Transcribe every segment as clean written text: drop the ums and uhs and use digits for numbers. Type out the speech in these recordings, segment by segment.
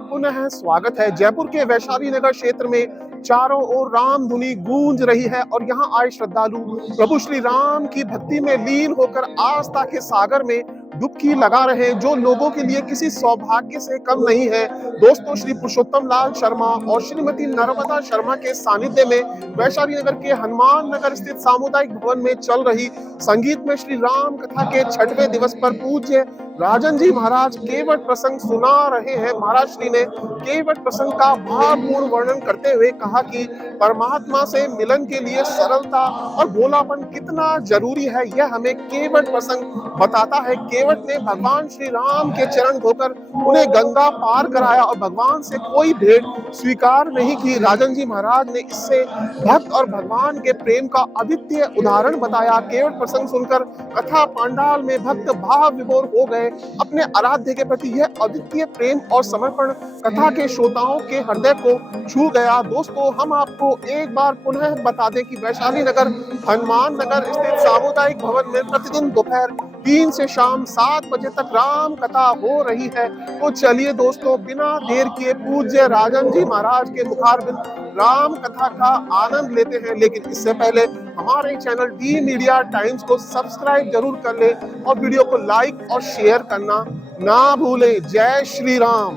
पुनः स्वागत है। जयपुर के वैशाली नगर क्षेत्र में चारों ओर राम धुनी गूंज रही है और यहाँ आए श्रद्धालु प्रभु श्री राम की भक्ति में लीन होकर आस्था के सागर में डुबकी लगा रहे हैं, जो लोगों के लिए किसी सौभाग्य से कम नहीं है। दोस्तों, श्री पुरुषोत्तम लाल शर्मा और श्रीमती नर्मदा शर्मा के सानिध्य में वैशाली नगर के हनुमान नगर स्थित सामुदायिक भवन में चल रही संगीत में श्री राम कथा के 6वें दिवस पर पूज्य राजन जी महाराज केवट प्रसंग सुना रहे हैं। महाराज श्री ने केवट प्रसंग का भावपूर्ण वर्णन करते हुए कहा कि परमात्मा से मिलन के लिए सरलता और भोलापन कितना जरूरी है, यह हमें केवट प्रसंग बताता है। केवट ने भगवान श्री राम के चरण धोकर उन्हें गंगा पार कराया और भगवान से कोई भेंट स्वीकार नहीं की। राजन जी महाराज ने इससे भक्त और भगवान के प्रेम का अद्वितीय उदाहरण बताया। केवट प्रसंग सुनकर कथा पांडाल में भक्त भाव विभोर हो गए। अपने आराध्य के प्रति यह अद्वितीय प्रेम और समर्पण कथा के श्रोताओं के हृदय को छू गया। दोस्तों, हम आपको एक बार पुनः बता दें कि वैशाली नगर हनुमान नगर स्थित सामुदायिक भवन में प्रतिदिन दोपहर 3 से शाम 7 बजे तक राम कथा हो रही है। तो चलिए दोस्तों, बिना देर किए पूज्य राजन जी महाराज के मुखारबिंद राम कथा का आनंद लेते हैं। लेकिन इससे पहले हमारे चैनल डी मीडिया टाइम्स को सब्सक्राइब जरूर कर लें और वीडियो को लाइक और शेयर करना ना भूलें। जय श्री राम।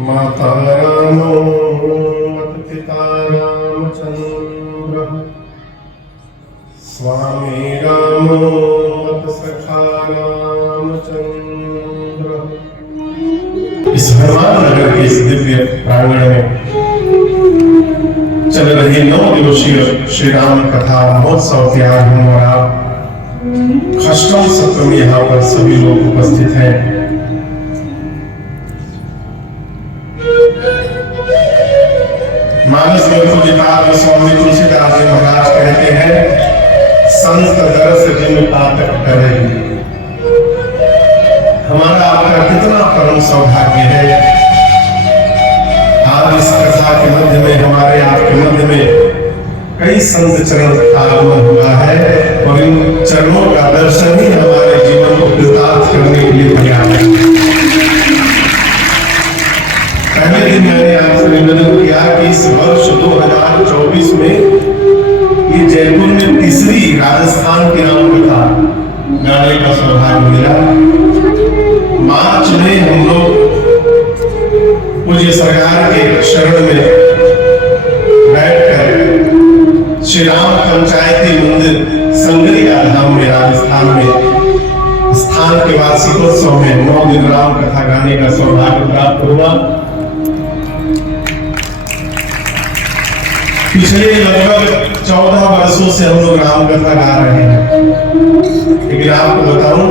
माता रामो पिता रामचंद्र, स्वामी रामो सखा रामचंद्र। इस हनुमान नगर के इस दिव्य प्रांगण में चल रही 9 दिवसीय श्री राम कथा महोत्सव के आरंभ और आप अष्टम सत्र में यहाँ पर सभी लोग उपस्थित हैं। मानस में पूज्यपाद स्वामी तुलसीदास जी महाराज कहते हैं, संत दरस जिन पातक करे। हमारा आपका कितना परम सौभाग्य है। आज इस कथा के मध्य में हमारे आपके मध्य में कई संत चरण का आगमन हुआ है और इन चरणों का दर्शन ही हमारे जीवन को कृतार्थ करने के लिए पर्याप्त है। पहले दिन मैंने आपसे निवेदन किया कि इस वर्ष 2024 में ये जयपुर में तीसरी राजस्थान की राम कथा गाने का सौभाग्य मिला। मार्च में हम लोग पूज्य सरकार के शरण में बैठकर श्री राम पंचायती मंदिर संगरिया धाम में राजस्थान में स्थान के वार्षिकोत्सव में 9 दिन राम कथा गाने का सौभाग्य प्राप्त हुआ। पिछले लगभग 14 वर्षों से हम लोग राम कथा गा रहे हैं, लेकिन आपको बताऊं,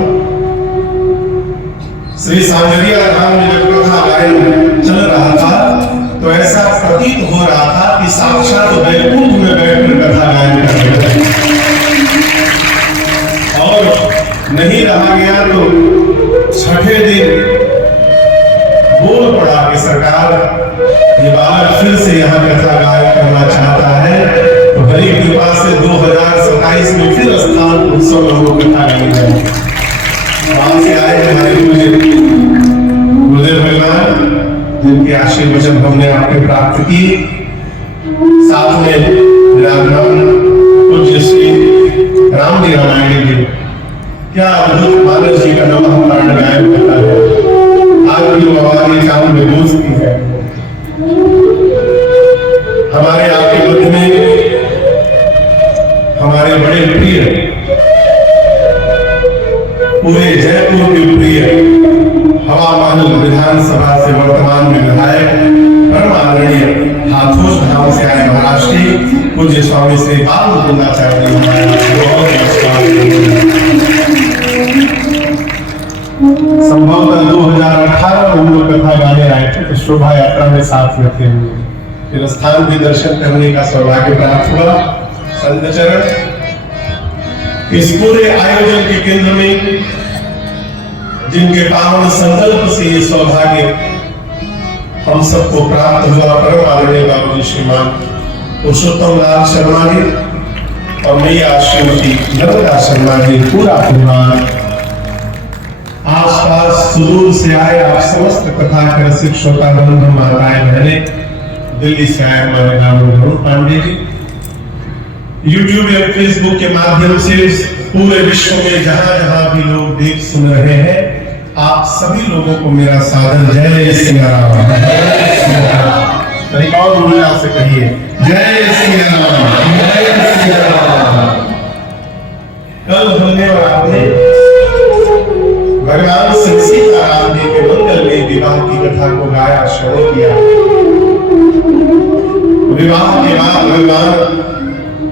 श्री सांगरिया धाम में जब कथा गायन चल रहा था तो ऐसा प्रतीत हो रहा था कि साक्षात वैकुंठ में बैठकर कथा गायन कर रहे थे। और नहीं रहा गया तो 6वें दिन बोल पड़ा कि सरकार ये बालक फिर से यहाँ कथा गायन करना चाहता है, तो बड़ी कृपा से 2027 में फिर स्थान उत्सव में हम लोग कथा गाने जाएंगे। वहां से आए हमारे गुरुदेव भगवान, जिनके आशीर्वचन हमने आपके प्राप्त किए, साथ में विराजमान पूज्य श्री राम जी रामायण जी, क्या अद्भुत मानस जी का नमः पाठ गायन करता है। आज भी हमारी काम में दोस्ती है। हमारे आपके मध्य में हमारे बड़े प्रिय, पूरे जयपुर के प्रिय हवा महल विधानसभा से वर्तमान में विधायक परम आदरणीय हाथोस धाम से आए महाराष्ट्र पूज्य स्वामी श्री बाल मुकुंदाचार्य जी संभवतः 2018 में हम लोग कथा गाने आए थे, तो शोभा यात्रा में साथ रहते हुए फिर स्थान भी दर्शन करने का सौभाग्य प्राप्त हुआ। संत चरण, इस पूरे आयोजन के केंद्र में जिनके पावन संकल्प से ये सौभाग्य हम सबको प्राप्त हुआ, परम आदरणीय बाबूजी श्रीमान पुरुषोत्तम लाल शर्मा जी और मैया श्रीमती नर्मदा शर्मा जी, पूरा परिवार, आसपास सुदूर से आए आप समस्त कथा के रसिक श्रोता बंधु माताएं बहनें, दिल्ली से आए हमारे नाम वरुण पांडे जी, यूट्यूब या फेसबुक के माध्यम से पूरे विश्व में जहां जहां भी लोग देख सुन रहे हैं, आप सभी लोगों को मेरा सादर जय सिया राम। और उल्लास से कहिए जय सिया राम, जय सिया राम। कल हमने और आपने भगवान श्री सीताराम जी के मंगल में विवाह की कथा को गाया, श्रवण किया। विवाह के बाद भगवान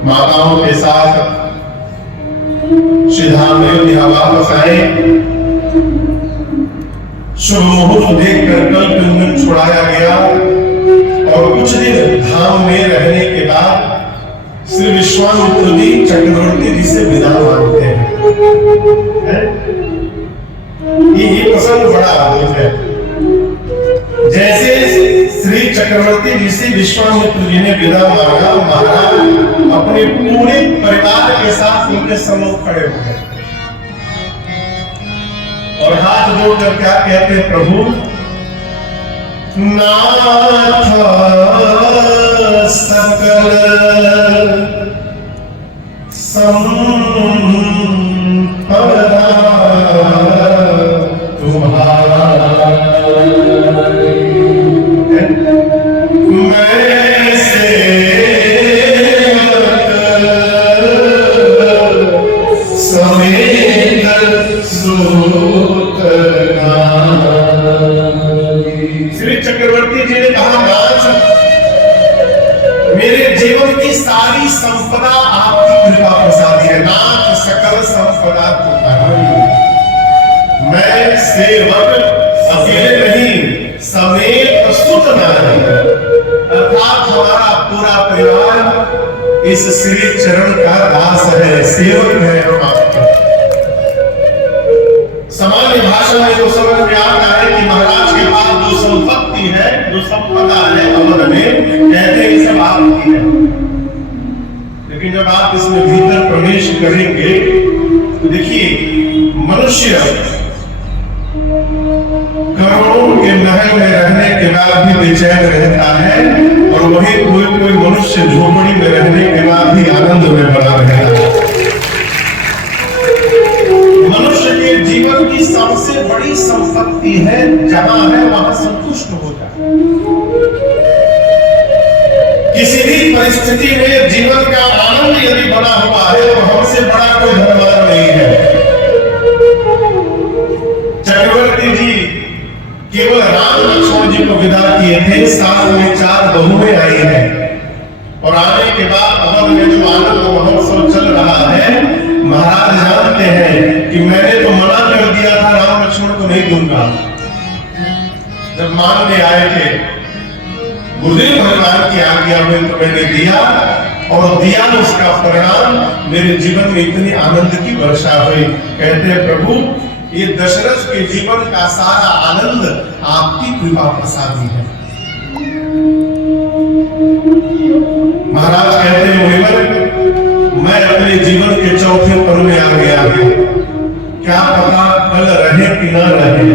माताओं के साथ श्री धाम अयोध्या वापस आए। शुभ मुहूर्त देखकर कल कुंदन छुड़ाया गया और कुछ दिन धाम में रहने के बाद श्री विश्वामित्र जी चक्रवर्ती जी से विदा मांगते हैं। ये प्रसंग बड़ा अद्भुत है। जैसे श्री चक्रवर्ती जी से विश्वामित्र जी ने विदा मांगा, महाराज अपने पूरे परिवार के साथ उनके सम्मुख खड़े हो गए और हाथ जोड़कर क्या कहते हैं, प्रभु नाथ सकल संपदा तुम्हारा, श्री चक्रवर्ती जी ने कहा, नाथ मेरे जीवन की सारी संपदा आपकी कृपा प्रसादी है। नाथ सकल संपदा तुम्हारी, मैं सेवक अकेले नहीं समेत सुत नारी, अर्थात हमारा पूरा परिवार इस श्री चरण का दास है, सेवक है आपका। सामान्य भाषा में जो समझ में आता है कि महाराज के पास जो संपत्ति है, जो संपदा है अमर में, कहते हैं सब आपकी है। लेकिन जब आप इसमें भीतर प्रवेश करेंगे तो देखिए, मनुष्य करोड़ों के महल में रहने के बाद भी बेचैन रहता है और वही कोई मनुष्य झोपड़ी में रहने के बाद भी आनंद में बना रहता है। मनुष्य के जीवन की सबसे बड़ी संपत्ति है, जहां है वहां संतुष्ट होता है। किसी भी परिस्थिति में जीवन का आनंद यदि बना हुआ है तो हमसे बड़ा कोई धनवान नहीं है। चक्रवर्ती जी केवल राम लक्ष्मण जी को विदा किए थे, साथ में 4 बहुएं आई हैं और आने के बाद अवध में जो आनंद महोत्सव चल रहा है, महाराज जानते हैं कि मैंने तो मना कर दिया था, राम लक्ष्मण को नहीं दूंगा। जब मांगने आए थे, गुरुदेव भगवान की आज्ञा में तो मैंने दिया और दिया उसका परिणाम मेरे जीवन में इतनी आनंद की वर्षा हुई। कहते हैं प्रभु, ये दशरथ के जीवन का सारा आनंद आपकी कृपा प्रसादी है। महाराज कहते हैं, मुनिवर के चौथे पल में आ गया है, क्या पता कल रहे कि ना रहे।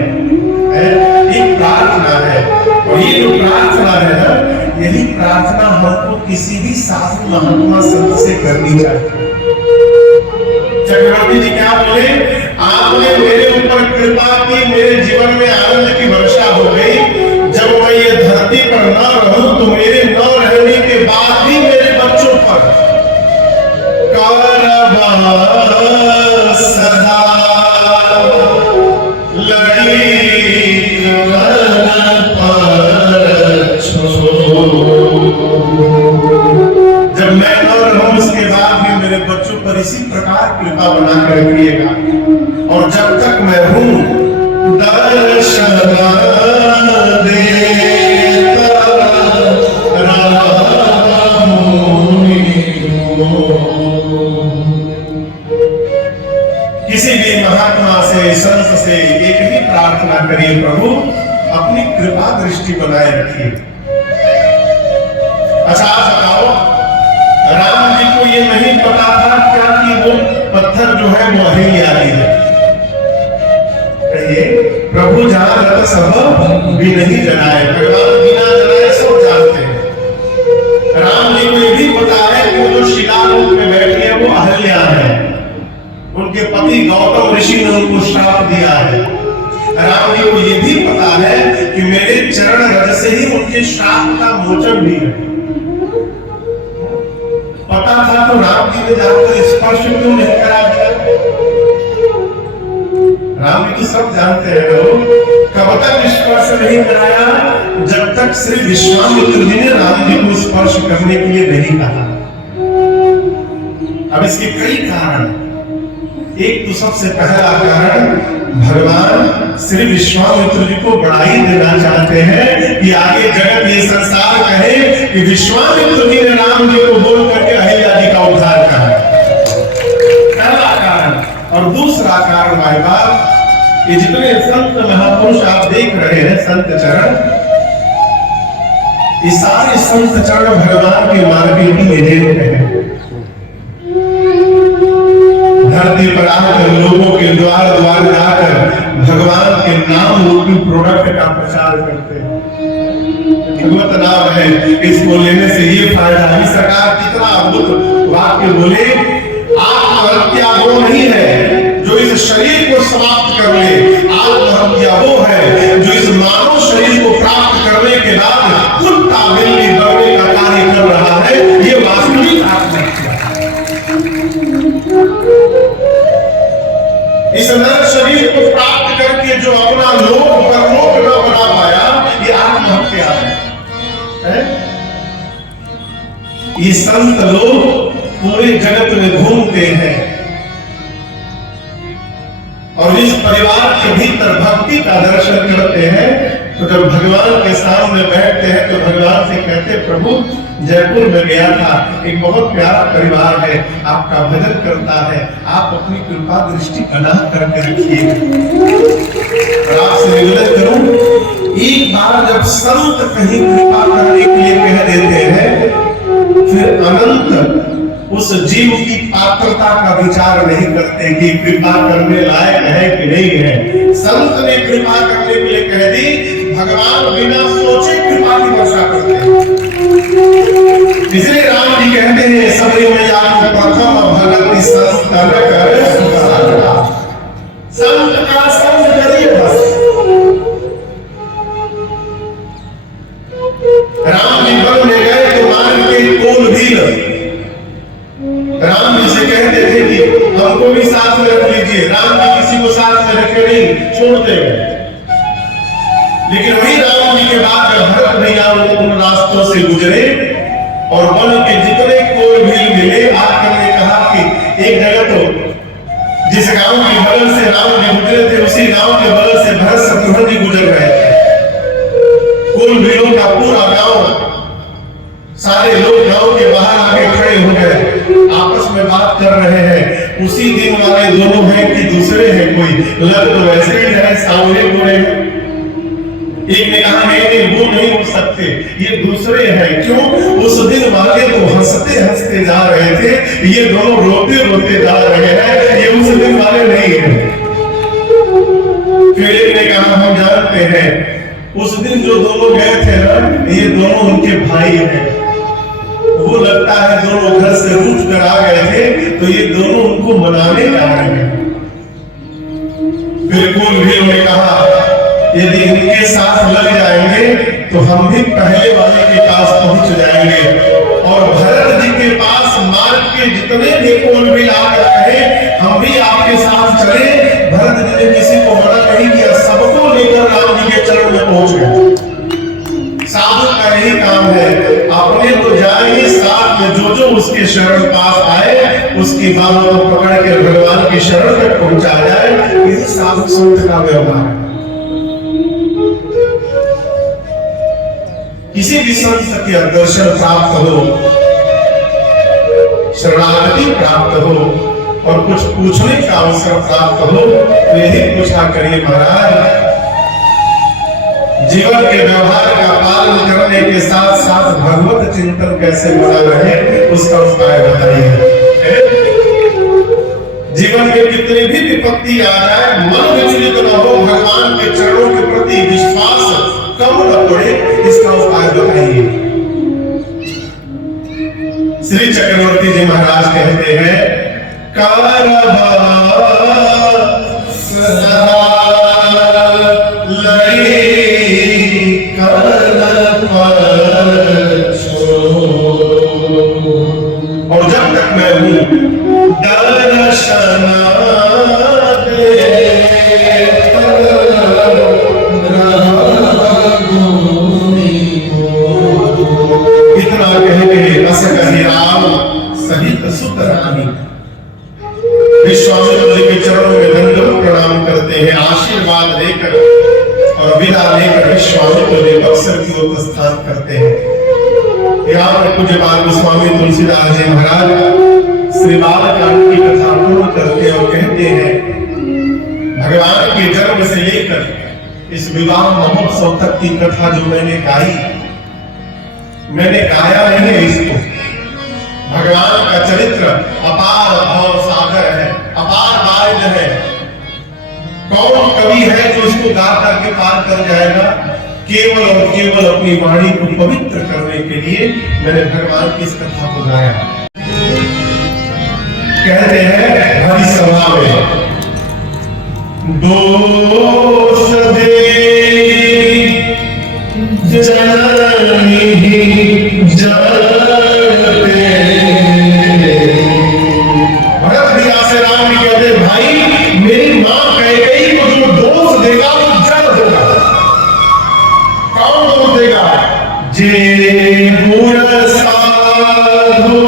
एक प्रार्थना है, और ये जो प्रार्थना है ना, यही प्रार्थना हमको किसी भी साधु महात्मा संत से करनी चाहिए। चक्रवर्ती जी क्या बोले, आपने मेरे ऊपर कृपा की, मेरे जीवन में आनंद की वर्षा हो गई। जब मैं ये धरती पर न रहूं तो मेरे न रहने के बाद भी मेरे बच्चों पर सदा जब मैं न रहूं उसके बाद भी मेरे बच्चों पर इसी प्रकार कृपा बना कर रखिएगा। और जब तक मैं हूं दर्शन किसी भी महात्मा से, संत से एक ही प्रार्थना करिए, प्रभु अपनी कृपा दृष्टि बनाए रखिए। अच्छा आप बताओ, राम जी को ये नहीं पता था क्या कि वो पत्थर जो है वो अहिल्याली है? कहिए, प्रभु जहां रत सब भी नहीं जलाए, भगवान बिना जलाए सब जानते हैं। राम जी को ये भी पता है कि वो जो शिलारूप में बैठी है वो अहल्या है, उनके पति गौतम ऋषि ने उनको श्राप दिया है। राम जी को यह भी पता है कि मेरे चरण रज से ही उनके श्राप का मोचन भी है। पता था तो राम जी ने जाकर स्पर्श क्यों नहीं करा? राम जी तो सब जानते हैं लोग, कब तक स्पर्श नहीं कराया? जब तक श्री विश्वामित्र जी ने राम जी को स्पर्श करने के लिए नहीं कहा। अब इसके कई कारण, एक तो सबसे पहला कारण, भगवान श्री विश्वामित्र जी को बड़ाई देना चाहते हैं कि आगे जगत ये संसार कहे कि विश्वामित्र जी ने राम जी को बोल करके अहिल्या जी का उद्धार करा। पहला कारण। और दूसरा कारण भाई बाप, ये जितने संत महापुरुष आप देख रहे हैं, संत चरण, ये सारे संत चरण भगवान के मार्केटिंग एजेंट हैं। धरती पर आकर लोगों के द्वार द्वार जाकर भगवान के नाम रूपी प्रोडक्ट का प्रचार करते हैं। भगवत नाम है, इसको लेने से ये फायदा है। सरकार कितना अद्भुत वाक्य बोले, आत्महत्या वो नहीं है जो इस शरीर को समाप्त कर ले, आत्महत्या वो है जो इस मानव शरीर को प्राप्त करने के बाद कुत्ता बिल्ली दौड़ने का कार्य कर रहा है। ये वास्तविक आत्महत्या। इस नर शरीर को प्राप्त करके जो अपना लोक परलोक न बना पाया, ये आत्महत्या है। ये संत लोग पूरे जगत में घूमते हैं और इस परिवार के भीतर भक्ति का दर्शन करते हैं, तो जब भगवान के सामने बैठते हैं तो भगवान से कहते, प्रभु जयपुर में गया था, एक बहुत प्यारा परिवार है, आपका भजन करता है, आप अपनी कृपा दृष्टि बना करके रखिए। और आपसे निवेदन करूं, एक बार जब संत कहीं कृपा करने के लिए कह देते हैं, फिर अनंत उस जीव की पात्रता का विचार नहीं करते कि कृपा करने लायक है कि नहीं है। संत ने कृपा करने के लिए कह दी, भगवान बिना सोचे कृपा की वर्षा करते हैं। इसलिए राम जी कहते हैं, सबरी में जाकर प्रथम भगति संत कर, संत का संग करिए बस। राम जी वन में गए तो मान के कोल भी राम जी से कहते थे कि हमको भी साथ में रख लीजिए। राम जी किसी को साथ में रखे नहीं, छोड़ते गए। लेकिन वही राम जी के बाद जब भरत भैया उन रास्तों से गुजरे और वन के जितने कोल भील मिले, आकर ने कहा कि एक जगह तो जिस गांव के बगल से राम जी गुजरे थे, उसी गांव के बगल से भरत शत्रुघ्न जी गुजर रहे थे। कोल भीलों का पूरा गांव, सारे लोग गांव के बाहर आके खड़े हो गए, आपस में बात कर रहे हैं। उसी दिन वाले दोनों हैं कि दूसरे हैं, कोई लग तो वैसे ही है, सामने बोले। एक ने कहा नहीं वो नहीं हो सकते, सकते, ये दूसरे हैं। क्यों? उस दिन वाले तो हंसते हंसते जा रहे थे, ये दोनों रोते रोते जा रहे हैं, ये उस दिन वाले नहीं है। फिर एक ने कहा हम जानते हैं उस दिन जो दोनों गए थे ना, ये दोनों उनके भाई हैं। वो लगता है दोनों घर से रूठ कर आ गए थे, तो ये दोनों उनको मनाने जा रहे हैं। बिल्कुल भी उन्होंने कहा यदि इनके साथ लग जाएंगे तो हम भी पहले वाले के पास पहुंच जाएंगे, और भरत जी के पास मार्ग के जितने भी कोल भी आ रहे हम भी आपके साथ चले। भरत जी ने किसी को मना नहीं किया, सबको लेकर राम जी के चरण में पहुंच गए। साधु का यही काम है, अपने तो जाएंगे, साथ में जो जो उसके शरण पास आए उसकी बातों को पकड़ के भगवान की शरण तक पहुंचा जाए। यही साधु संत का व्यवहार है। किसी भी संत के दर्शन प्राप्त हो, शरणागति प्राप्त हो और कुछ पूछने का अवसर प्राप्त हो तो यही पूछा करिए महाराज, जीवन के व्यवहार का पालन करने के साथ साथ भगवत चिंतन कैसे बना रहे उसका उपाय बताइए। जीवन में कितनी भी विपत्ति आ जाए, मन विचलित न हो, भगवान के चरणों के प्रति विश्वास कम न पड़े, इसका उपाय बताइए। श्री चक्रवर्ती जी महाराज कहते हैं और जब तक मैं हूं दर्शन इतना कहते अस कहि राम सहित सुत रानी। विश्वामित्र जी के चरणों में दंडवत प्रणाम करते हैं, आशीर्वाद लेकर और विदा लेकर विश्वामित्र जी बक्सर की ओर प्रस्थान करते हैं। यहाँ पर पूज्य बाल गोस्वामी तुलसीदास जी महाराज श्री बालकांड की कथा पूर्ण करते और कहते हैं भगवान के जन्म से लेकर इस विवाह महोत्सव तक की कथा जो मैंने गाई, मैंने गाया नहीं है इसको। भगवान का चरित्र अपार भाव सागर है, अपार वारिध है। कौन कवि है जो इसको गा करके पार कर जाएगा? केवल और केवल अपनी वाणी को पवित्र करने के लिए मैंने भगवान की इस कथा को गाया। कहते हैं हरि सभा में दोष दे जननी जरते। भरत भी आसे राम जी कहते भाई मेरी मां कैकेयी को जो दोष देगा वो जड़ होगा। कौन दोष देगा? जे गुण साधु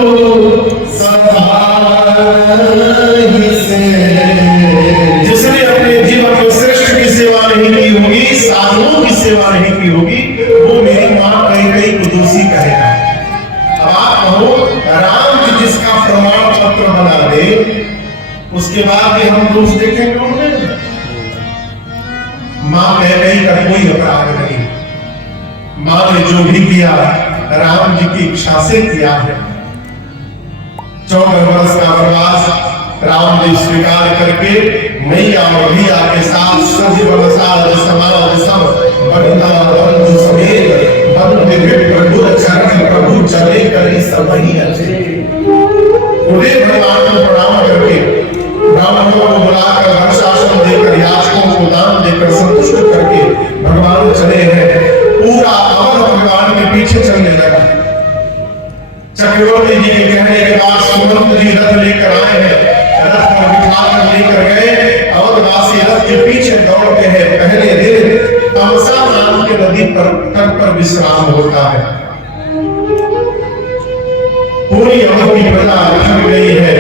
जिसने अपने जीवन में श्रेष्ठ की सेवा नहीं की होगी, साधुओं की सेवा नहीं की होगी, वो मेरी मां कैकेयी को दोषी कहेगा। अब आप कहो राम जी जिसका प्रमाण पत्र बना दे उसके बाद भी हम दोष देखेंगे उन्हें? मां कैकेयी का कोई अपराध नहीं। मां ने जो भी किया राम जी की इच्छा से किया है। 14 वर्ष का वनवास राम जी स्वीकार करके मैया और भैया के साथ सजीवन साल समाज सब बंदा बंधु समेत बंधु प्रभु चरण प्रभु चले करी सब ही अच्छे। उन्हें भगवान को प्रणाम करके ब्राह्मणों को बुलाकर हर्षासन देकर याचकों को दान देकर संतुष्ट करके भगवान चले हैं। पूरा अवध भगवान के पीछे चलने लगा। चक्रवर्ती जी के कहने के बाद सुमंत जी रथ लेकर आए हैं, रथ पर बिठाकर लेकर गए। अवधवासी रथ के पीछे दौड़ते हैं। पहले दिन तमसा नाम के नदी पर तट पर विश्राम होता है। पूरी अवध की प्रजा थक गई है।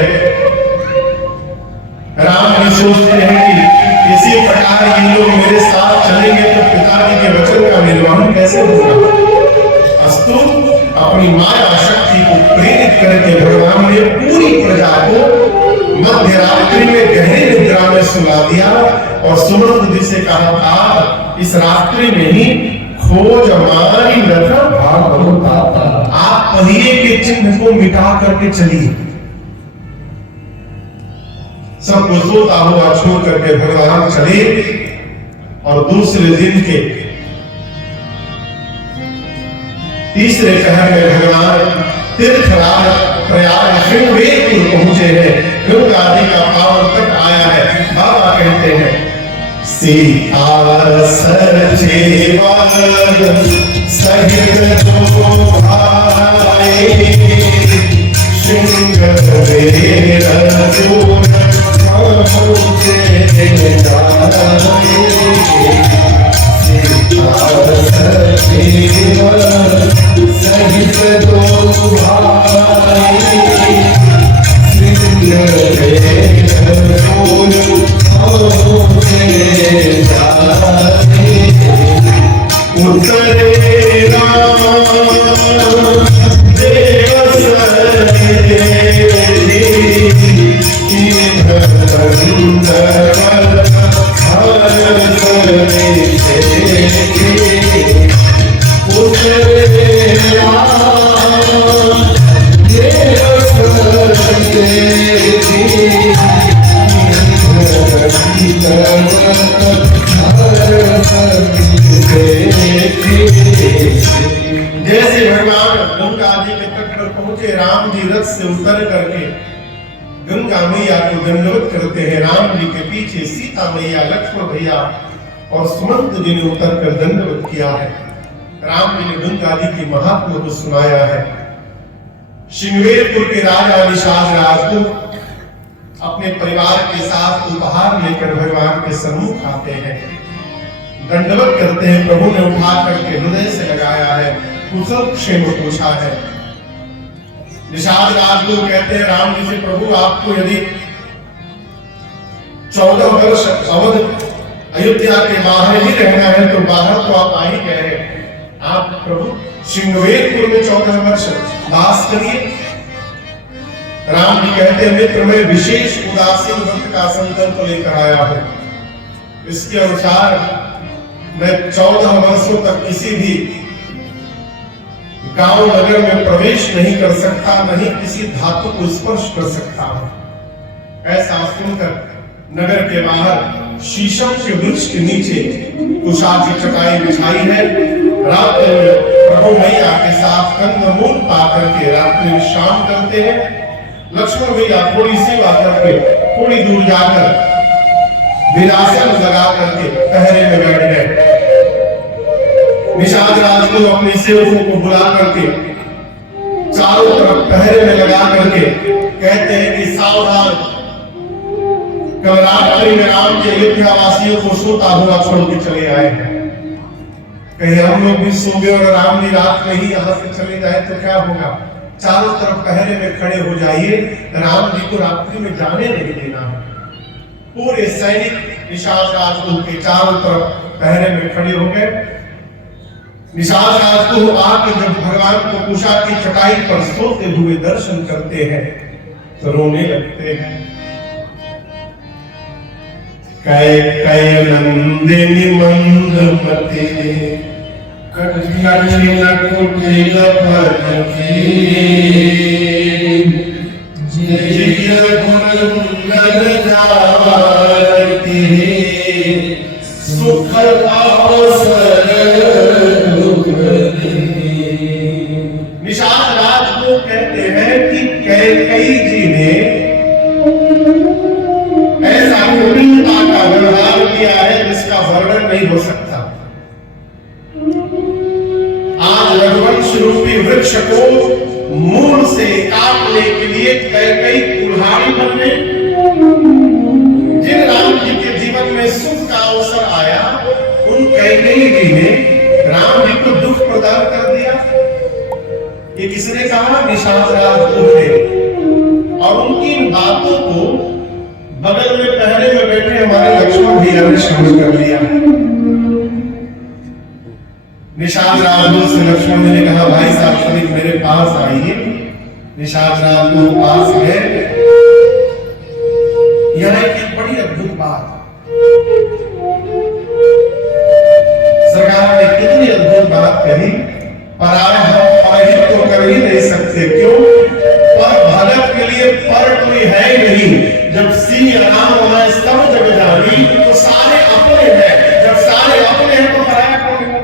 राम जी सोचते हैं कि इसी प्रकार ये लोग मेरे साथ चलेंगे तो पिताजी के वचन का निर्वहन कैसे होगा। अस्तु अपनी माया शक्ति को प्रेरित करके भगवान ने पूरी प्रजा को मध्य रात्रि में गहरी निद्रा में सुला दिया और सुमंत जी से कहा था इस रात्रि में ही खोज हमारी नजर भाग होता। आप पहिए के चिन्ह को मिटा करके चलिए, सब कुछ सोता हुआ छोड़ करके भगवान चले और दूसरे दिन के तीसरे शहर में भगवान तीर्थराज प्रयाग शृंगवेरपुर पहुंचे हैं। गंगा नदी का पावन तट आया है। बाबा कहते हैं सीता सचेवर सहित दो भाई शृंगवेर जोर पहुंचे जाए। सीता सचेवर सहित दो भाई शृंगवेर जोर उतरे राम जैसे भगवान गंगा जी के तट पर पहुंचे, राम जी रथ से उतर करके गंगा मैया को दंडवत करते हैं। राम जी के पीछे सीता मैया, लक्ष्मण भैया और सुमंत जी ने उतर कर दंडवत किया है। राम जी ने गंगा जी के महात्मा को सुनाया है। शृंगवेरपुर के राजा निषाद राज को अपने परिवार के साथ उपहार लेकर भगवान के सम्मुख आते हैं, दंडवत करते हैं। प्रभु ने उठा करके हृदय से लगाया है, कुशल क्षेम पूछा है। निषाद राज को कहते हैं राम जी से, प्रभु आपको यदि 14 वर्ष अवध अयोध्या के बाहर ही रहना है तो बाहर तो आप आ ही गए हैं। आप प्रभु शृंगवेरपुर में 14 वर्ष वास करिए। राम जी कहते हैं मित्र, मैं विशेष उदासीन व्रत का संकल्प लेकर आया हूं। इसके अनुसार मैं 14 वर्षों तक किसी भी गांव नगर में प्रवेश नहीं कर सकता, नहीं किसी धातु को स्पर्श कर सकता हूं। ऐसा सुनकर नगर के बाहर शीशम के वृक्ष के नीचे कुशा की चटाई बिछाई है। रात्रि में प्रभु मैया के साथ कंदमूल पाकर के रात्रि विश्राम करते हैं। लक्ष्मण भैया थोड़ी सेवा करके थोड़ी दूर जाकर विरासन लगा करके पहरे में बैठ गए। निषाद राज को अपने सेवकों को बुला करके चारों तरफ पहरे में लगा करके कहते हैं कि सावधान, कल रात्रि में राम के अयोध्या वासियों को सोता हुआ छोड़ के चले आए हैं। कहीं हम लोग भी सो गए और राम जी रात में ही यहाँ से चले जाए तो क्या होगा। चारों तरफ पहरे में खड़े हो जाइए, राम जी को रात्रि में जाने नहीं देना है। पूरे सैनिक निषाद राजगुरु के चारों तरफ पहरे में खड़े हो गए। निषाद राजगुरु आकर जब भगवान को कुशा की चटाई पर सोते हुए दर्शन करते हैं तो रोने लगते हैं। कै नंदिनी मंदमते कठिन कुटिल फलकी जिय गुणगण जावती सुख अवसर दुख निषाद राज को कहते हैं कि कैकेयी जी ने ऐसा कुटिलता का व्यवहार किया है जिसका वर्णन नहीं हो सकता। आज रघुवंश रूपी वृक्ष को मूल से काटने के लिए कैकेयी कुल्हाड़ी बनने, जिन राम जी के जीवन में सुख का अवसर आया उन कैकेयी जी ने राम जी को दुख प्रदान कर दिया। ये किसने कहा? निषाद राज थे। और उनकी इन बातों को बगल में पहरे में बैठे हमारे लक्ष्मण भैया ने शामिल कर लिया। निषाद राजगुरु से लक्ष्मण जी ने कहा भाई साहब सभी मेरे पास आइए। निषाद राजगुरु पास गए। यह एक बड़ी अद्भुत बात, सरकार ने कितनी अद्भुत कही, पराया हम परहित तो कर ही नहीं सकते। क्यों? पर भगत के लिए पर कोई है ही नहीं। जब सिंह राम मैं सब जग जानी, तो सारे अपने हैं। जब सारे अपने हैं तो पराया कौन है?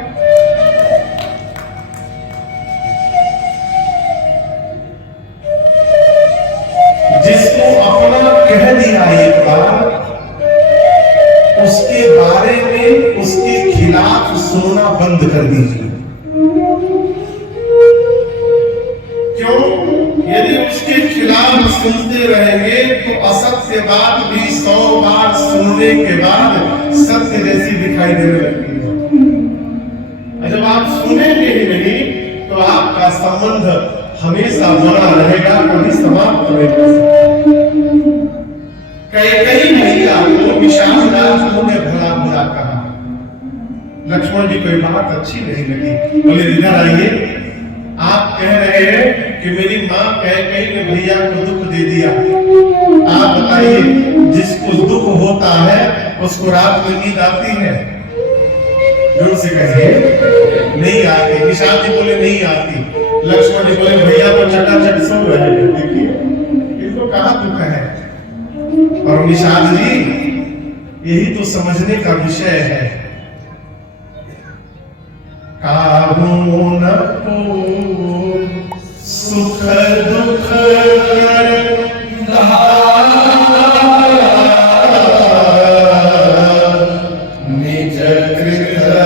जिसको अपना कह दिया एक बार, उसके बारे में उसके खिलाफ सुनना बंद कर दीजिए। क्यों? यदि उसके खिलाफ सुनते रहेंगे तो असत्य बात भी 100 बार सुनने के बाद सत्य जैसी दिखाई देने लगती है। जब आप सुनेंगे ही नहीं तो आपका संबंध हमेशा बना रहेगा, कभी समाप्त नहीं हो सकता। कई मैया को विशाल राज ने भला बुरा कहा। लक्ष्मण जी कोई बात अच्छी नहीं लगी, बोले इधर आइए, आप कह रहे हैं कि मेरी माँ कई ने भैया को दुख दे दिया। आप बताइए, जिसको दुख होता है उसको रात में नींद आती है? जोर से कहिए, नहीं आती। विशाल जी बोले नहीं आती। लक्ष्मण जी बोले भैया तो चटाचट सो रहे हैं, देखिए इनको कहाँ दुख है। और निषाद जी, यही तो समझने का विषय है। काहू न सुख दुख निज कृत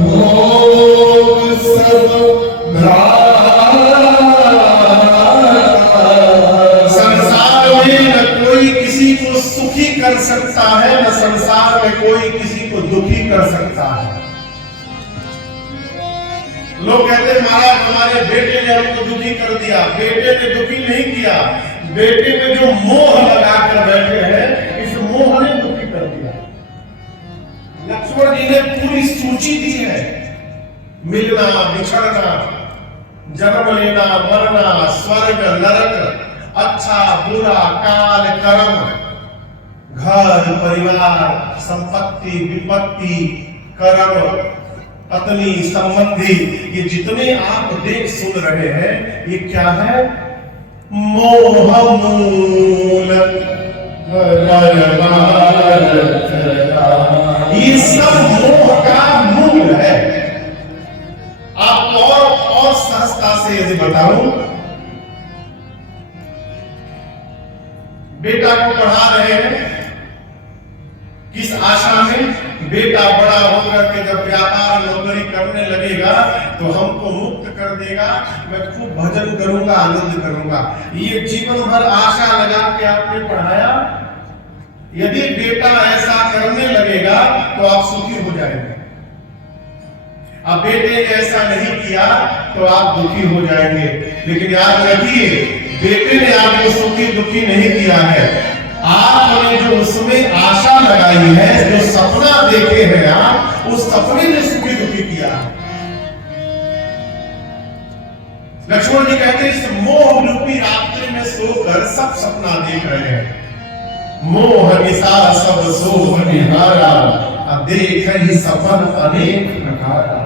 भोग सब कर सकता है, न संसार में कोई किसी को दुखी कर सकता है। लोग कहते हैं महाराज हमारे बेटे ने हमको दुखी कर दिया। बेटे ने दुखी नहीं किया, बेटे में जो मोह लगा कर बैठे हैं, इस मोह ने दुखी कर दिया। लक्ष्मण जी ने पूरी सूची दी है, मिलना बिछड़ना, जन्म लेना मरना, स्वर्ग नरक, अच्छा बुरा, काल कर्म, घर परिवार, संपत्ति विपत्ति, कर्म, पत्नी संबंधी, ये जितने आप देख सुन रहे हैं ये क्या है? मोह मूल, ये सब मोह का मूल है। आप और सहजता से यदि बताऊं, बेटा को पढ़ा रहे हैं किस आशा में? बेटा बड़ा होकर के जब व्यापार नौकरी करने लगेगा तो हमको मुक्त कर देगा, मैं खूब भजन करूंगा, आनंद करूंगा। ये जीवन भर आशा लगा के आपने पढ़ाया। यदि बेटा ऐसा करने लगेगा तो आप सुखी हो जाएंगे। अब बेटे ने ऐसा नहीं किया तो आप दुखी हो जाएंगे। लेकिन याद रखिए, बेटे ने आपको सुखी दुखी नहीं किया है, आपने जो उसमें आशा लगाई है, जो सपना देखे हैं आप, उस सपने ने सुखी दुखी किया। लक्ष्मण जी कहते हैं इस मोह रूपी रात्रि में सोकर सब सपना देख रहे हैं। मोह निशा सब सोह निहारा, अब देख ही सपन अनेक प्रकार।